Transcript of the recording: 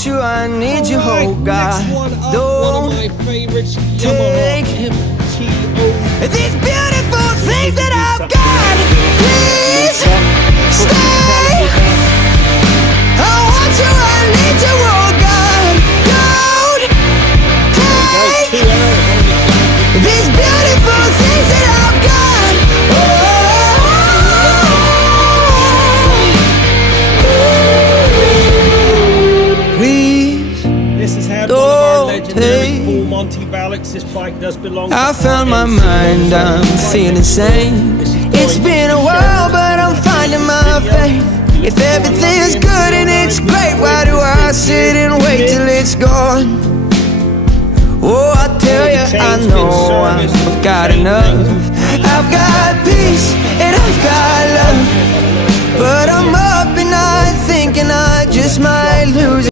want you, I need you, oh God. Next one up, Don't one of my favourites, take Yamaha MT. these beautiful things that I've got. Please stay. I want you, I need you, oh God. Don't take these beautiful things that I've got. Please. This has had one of our legendary full Monty Valix. This bike does belong to I found my MC. mind, I'm feeling sane. It's been a while, but I'm finding my faith. If everything's good and it's great, why do I sit and wait till it's gone? Oh, I tell you, I know I've got enough. I've got peace and I've got love, but I'm up and I'm thinking I just might lose it.